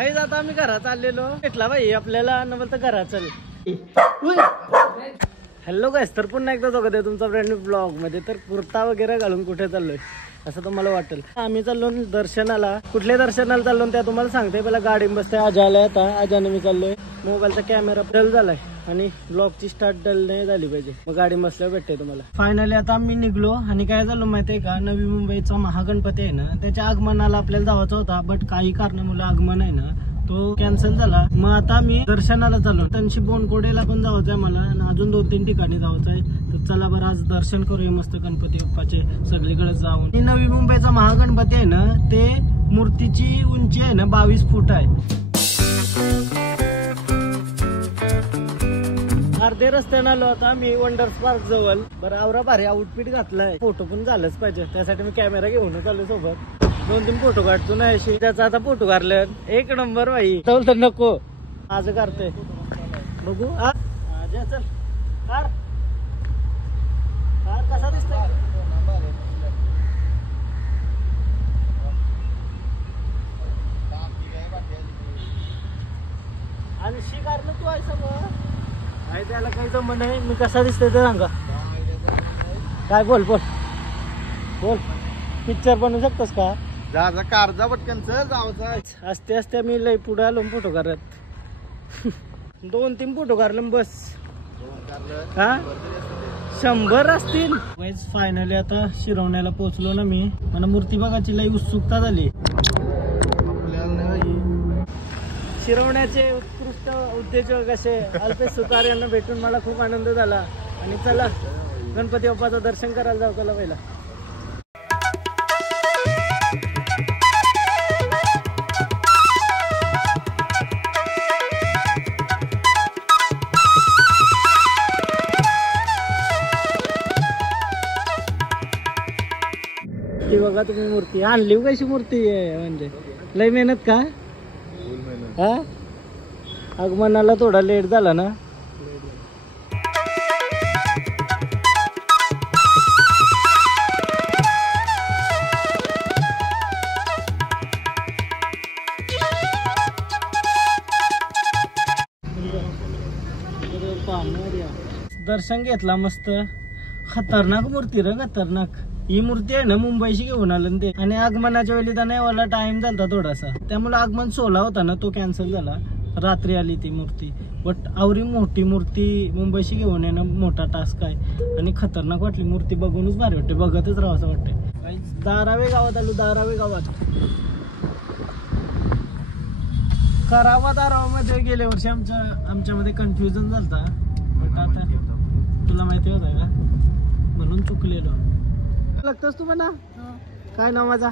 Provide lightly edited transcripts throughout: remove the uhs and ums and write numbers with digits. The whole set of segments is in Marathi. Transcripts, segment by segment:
काही जाता आम्ही घरात चाललेलो भेटला बाई आपल्याला न बोलता घरात चाल. हॅलो गाईस, तर पुन्हा एकदा बघत आहे तुमचा फ्रेंड ब्लॉग मध्ये. तर कुर्ता वगैरे घालून कुठे चाललोय असं तुम्हाला वाटेल. आम्ही चाललो दर्शनाला. कुठल्या दर्शनाला चाललो त्या तुम्हाला सांगते. पहिला गाडी बसते आजाला. आता आजाने मी चाललोय. मोबाईलचा कॅमेरा डल झालाय आणि ब्लॉगची स्टार्ट डल नाही झाली पाहिजे. मग गाडी बसल्यावर भेटते तुम्हाला. फायनली आता आम्ही निघलो आणि काय झालं माहितीये का, नवी मुंबईचा महागणपती आहे ना, त्याच्या आगमनाला आपल्याला जायचं होता. बट काही कारणामुळे आगमन आहे ना तो कॅन्सल झाला. मग आता मी दर्शनाला चाललो. त्यांची बोनकोडेला पण जायचं आहे मला आणि अजून 2-3 ठिकाणी जायचं आहे. तर चला बरं आज दर्शन करूया मस्त गणपती बाप्पाचे सगळीकडे जाऊन. नवी मुंबईचा महागणपती आहे ना, ते मूर्तीची उंची आहे ना 22 फूट आहे. अर्धे रस्त्यानं आलो आता मी वंडर्स पार्क जवळ. बरं आवरा भारी आउटफिट घातलाय. फोटो पण झालंच पाहिजे, त्यासाठी मी कॅमेरा घेऊन चालू सोबत. 2-3 फोटो काढतो ना अशी. त्याचा आता फोटो काढले एक नंबर बाई. तर नको आज करते बघू. चल कार कसा दिसतोय. आणि शी कारण तू आहे सगळं आहे. त्याला काही जमत नाही. मी कसा दिसतोय ते सांगा. काय बोल बोल बोल. पिक्चर बनवू शकतोस का. जा कार जा पटकन चल जावचं. असते असते मी लई पुढे आलो फोटो करत. 2-3 फोटो काढले बस. हा 100 असतील. फायनली आता शिरवण्याला पोहोचलो ना मी. मला मूर्ती बघायची लई उत्सुकता झाली. शिरवण्याचे उत्कृष्ट उद्योजक असे अल्पेश सुतार यांना भेटून मला खूप आनंद झाला. आणि चला गणपती बाप्पाचं दर्शन करायला जाऊ. चला पहिला ती बघा तुम्ही मूर्ती आणली कशी मूर्ती आहे. म्हणजे लय मेहनत का. हा आगमनाला थोडा लेट झाला ना. दर्शन घेतला मस्त. खतरनाक मूर्ती रे खतरनाक. ही मूर्ती आहे ना मुंबईशी घेऊन आलं ते. आणि आगमनाच्या वेळी तर नाही वाला टाइम झाला थोडासा. त्यामुळे आगमन 16 होता ना तो कॅन्सल झाला. रात्री आली ती मूर्ती. बट आवरी मोठी मूर्ती मुंबईशी घेऊन येणं मोठा टास्क आहे. आणि खतरनाक वाटली मूर्ती. बघूनच भारी वाटते. बघतच राहावं असं वाटतंय. धारावे गावात आलो. धारावे गावात करावा धारावामध्ये गेल्या वर्षी आमच्यामध्ये कन्फ्युजन झालता. बट आता तुला माहिती होता का म्हणून चुकलेलो. लागतोस तू म्हणा. काय नाव माझा.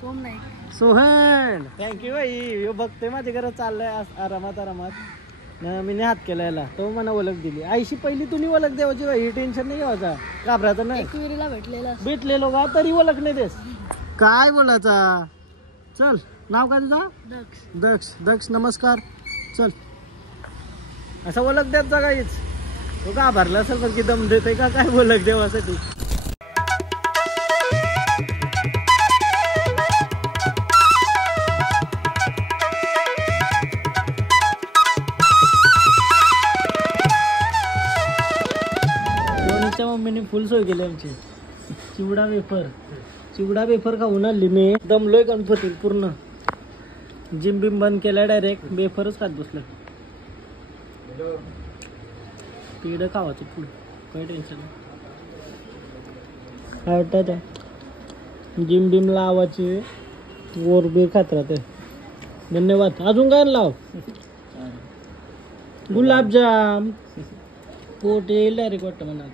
सोम नाईक. सोहन. थँक्यू बाई. बघते माझ्या घरात चाललंय आरामात आरामात. मी हात केला याला. तो मला ओळख दिली. आईशी पहिली तुम्ही ओळख द्यावाची बाई. टेन्शन नाही घ्यावाचा. घाबरायचं नाही. भेटलेलो का तरी ओळख नाही देस. काय बोलायचा. चल नाव काय तुझा. दक्ष. दक्ष नमस्कार. चल असं ओळख द्यात जा काहीच. तो घाबरला असेल पण की दम देते का काय ओळख देवासाठी. मम्मीने फुल सोय केली आमची. चिवडा वेफर खाऊन आली मी. दमलोय गणपती पूर्ण. जिम बिम बंद केलाय. डायरेक्ट वेफरच खात बसलं. पिढं खावाचं फुल. काही टेन्शन नाही. काय वाटतं जिम बिम लावायची. वोरबीर खात राहते. धन्यवाद. अजून काय लाव. गुलाबजाम. पोट येईल डायरेक्ट वाटतं म्हणा.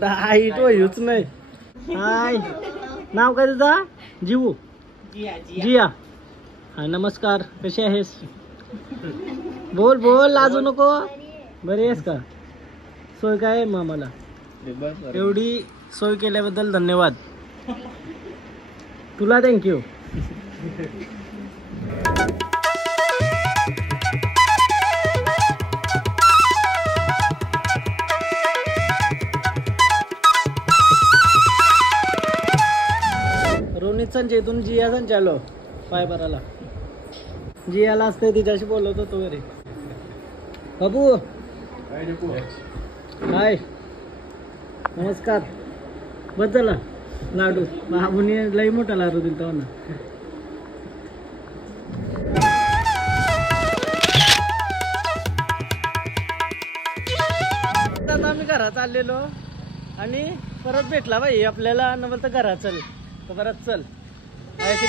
डाईट वयूच नाही. हाय नाव काय तुझा. जीवू. जिया. हा नमस्कार. कशी आहेस. बोल बोल लाजू नको. बरी आहेस का. सोय काय आहे मग आम्हाला. एवढी सोय केल्याबद्दल धन्यवाद. तुला थँक्यू. रोनित संजय तुम जिया चालो पाय बराला. जी याला असते तिच्याशी बोलत होतो घरी. बाबू हाय नमस्कार. बस झाला लाडू बाबूने लई मोठा लाडू दिलता ना. आता आम्ही घरात आलेलो आणि परत भेटला बाई आपल्याला न बोलता घरात चल तर परत चल.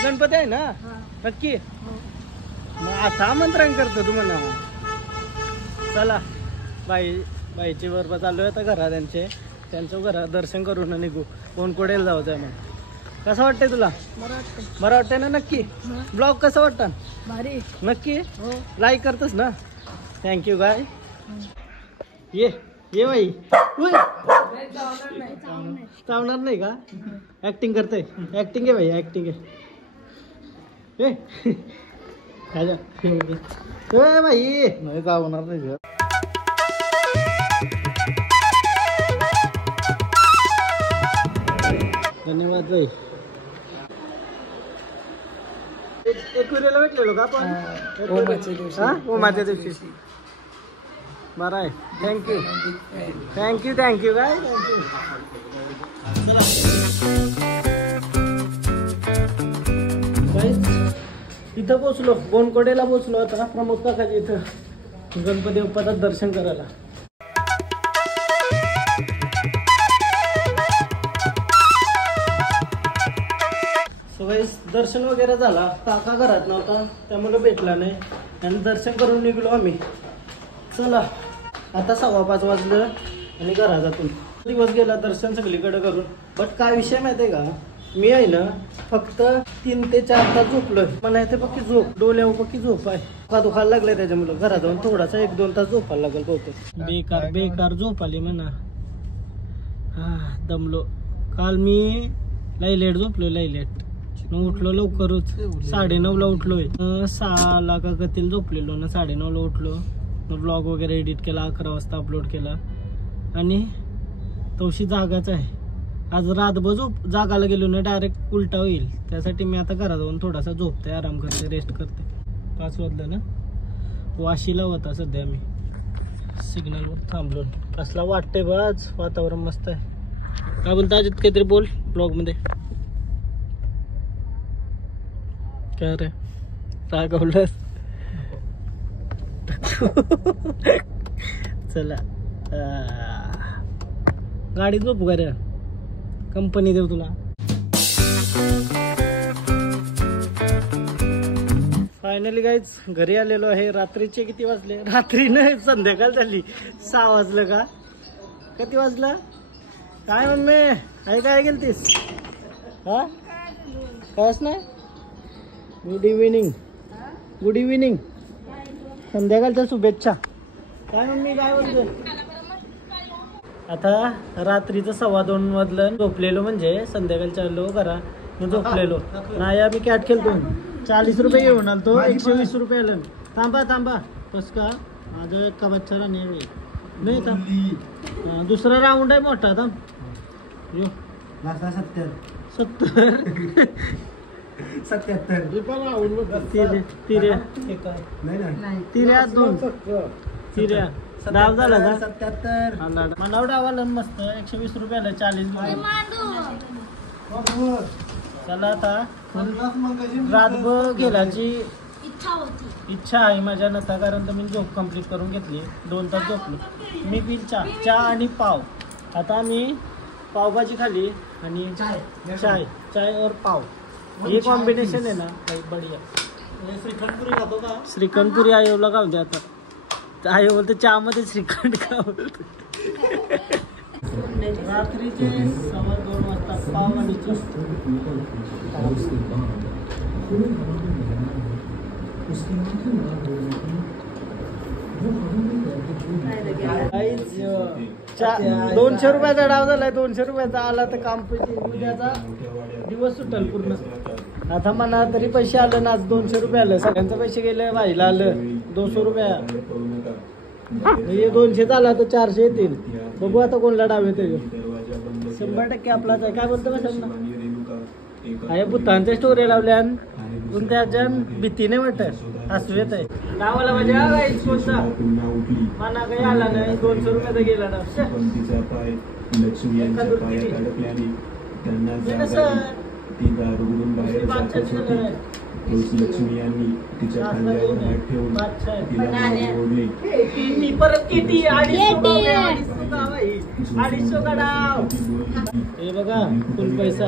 गणपती आहे ना नक्की. मग आता आमंत्रण करतो तुम्हाला. चला बाईची बरोबर चालू आहे आता घरात त्यांचं घरात दर्शन करून निघू. कोणकोडेला जायचं आहे मग. कसं वाटतंय तुला. बरं वाटतंय ना नक्की. ब्लॉग कसं वाटतं भारी नक्की. लाईक करतोस ना. थँक्यू गाय. ये बाई चावणार नाही का. ऍक्टिंग करते. ऍक्टिंग आहे बाई ऍक्टिंग आहे. बाई नाही चावणार नाही. धन्यवाद बाई. एकविरेला भेटलेलो का आपण ओमाच्या दिवशी. बरं आहे. थँक्यू थँक्यू थँक्यू काय थँक्यू. चला इथं पोचलो गोनकोडेला पोचलो आता प्रमोद काकाजी इथं गणपती बाप्पाचं दर्शन करायला. दर्शन वगैरे झाला. काका घरात नव्हता त्यामुळे भेटला नाही आणि दर्शन करून निघलो आम्ही. चला आता 5:15 वाजलं आणि घरा जातो. दिवस गेला दर्शन सगळीकडे करून. बट काय विषय माहितीये का मी आहे ना फक्त 3 ते 4 तास झोपलोय. मला इथे पक्की झोप डोल्यावर पक्की झोप आहे. का दुखायला लागलंय त्याच्यामुळे घरात जाऊन थोडासा 1-2 तास झोपायला लागेल बहुतेक. बेकार झोप आली म्हणा. हा दमलो. काल मी लई लेट झोपलो. लई लेट उठलो लवकरच. 9:30ला उठलोय. 6ला का कतील झोपलेलो ना. 9:30ला उठलो. ब्लॉग वगैरे एडिट केला. 11 वाजता अपलोड केला आणि तवशी जागाच आहे. आज रातभर जागायला गेलो ना डायरेक्ट उलटा होईल. त्यासाठी मी आता घरात जाऊन थोडासा झोपते आराम करते रेस्ट करते. 5 वाजलं ना. वाशीला होता सध्या मी सिग्नलवर थांबलो. कसला वाटतंय बघ आज वातावरण मस्त आहे. काय बोलता अजित काहीतरी बोल ब्लॉग मध्ये. काय रे रागवलंस. चला गाडी झोपू का रे. कंपनी देऊ तुला. फायनली गाईज घरी आलेलो आहे. रात्रीचे किती वाजले. रात्री नाही संध्याकाळ झाली. 6 वाजलं का. किती वाजलं काय मम्मी आहे काय गेलतीस. हा कायच नाही. गुड इव्हिनिंग संध्याकाळच्या शुभेच्छा. काय मम्मी काय बोलतोय. आता रात्रीचं 2:15 वाजलं. झोपलेलो म्हणजे संध्याकाळच्या आलो घरा झोपलेलो नाही. आम्ही कॅट खेळतो. 40 रुपये घेऊन आलतो. 120 रुपये आलं. थांबा बस का माझं एका बच्चाला नाही थांब. दुसरा राऊंड आहे मोठा. थांब यो 77 डाव झाला का 77 मला डाव आला मस्त. 120 रुपये आलं. 40 चला आता रातभर गेल्याची इच्छा आहे माझ्या नता. कारण तर मी झोप कंप्लीट करून घेतली. 2 तास झोपलो. मी पिल चहा आणि पाव. आता मी पावभाजी खाली आणि चाय और पाव. हे कॉम्बिनेशन आहे ना काही बढिया. श्रीखंडपुरी खातो का. श्रीखंडपुरी आयोला खाऊ दे आता. आयो बोलतो चहामध्ये श्रीखंड खाऊ. रात्रीचे 2:15 वाजता पाव आणि $200 रुपयाचा डाव झालाय. 200 रुपयाचा आला तर काम उद्याचा दिवस सुटल पूर्ण. आता म्हणा तरी पैसे आलं ना. आज 200 रुपये आलं. सगळ्यांचे पैसे गेले. भाईला आलं 200 रुपये. 200 झाला तर 400 येतील. बघू आता कोणला डाव येतो. 100% आपलाच आहे. काय बोलतो बस. बुद्धांच्या स्टोरी लावल्या पण त्याच्या भीतीने वाटत. हसवेत आहे नावाला म्हणजे गाईच कोणता मना काही आला नाही 200 रुपयाचा गेला ना लक्ष्मी यांच्या पायात अडकल्याने त्यांना जागा ती दार उघडून बाहेर जातच होती. तोच लक्ष्मी यांनी तिच्या खांद्यावर हात ठेवून तिला मागे ओढले. ती परत किती 250 का डाव हे बघा फुल पैसा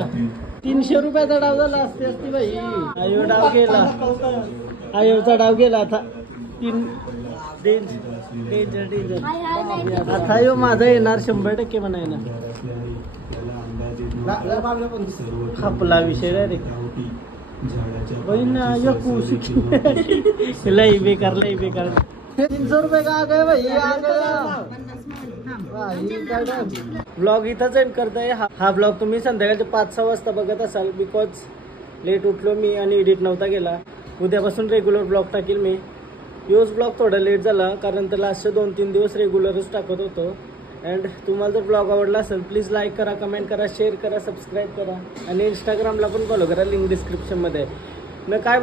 300 रुपयाचा डाव झाला असते बाई. आयो डाव गेला आयोचा डाव गेला आता 3 डेंजर आता यो माझा येणार 100% म्हणा येणार खपला विषय रे बहीण यो लई बेकार 300 रुपये का आ गए भाई आ गया ब्लॉग इथंच एंड करताय. हा ब्लॉग तुम्ही संध्याकाळच्या 5-6 वाजता बघत असाल बिकॉज लेट उठलो मी आणि एडिट नव्हता केला. उद्यापासून रेग्युलर ब्लॉग टाकील मी. योच ब्लॉग थोडा लेट झाला कारण तर लास्टचे 2-3 दिवस रेग्युलरच टाकत होतो. अँड तुम्हाला जर ब्लॉग आवडला असेल प्लीज लाईक करा, कमेंट करा, शेअर करा, सबस्क्राईब करा आणि इंस्टाग्रामला पण फॉलो करा. लिंक डिस्क्रिप्शनमध्ये आहे. न काय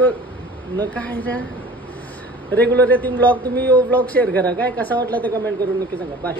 रेग्युलर येतील ब्लॉग तुम्ही ब्लॉग शेअर करा. काय कसा वाटला ते कमेंट करून नक्की सांगा. बाय.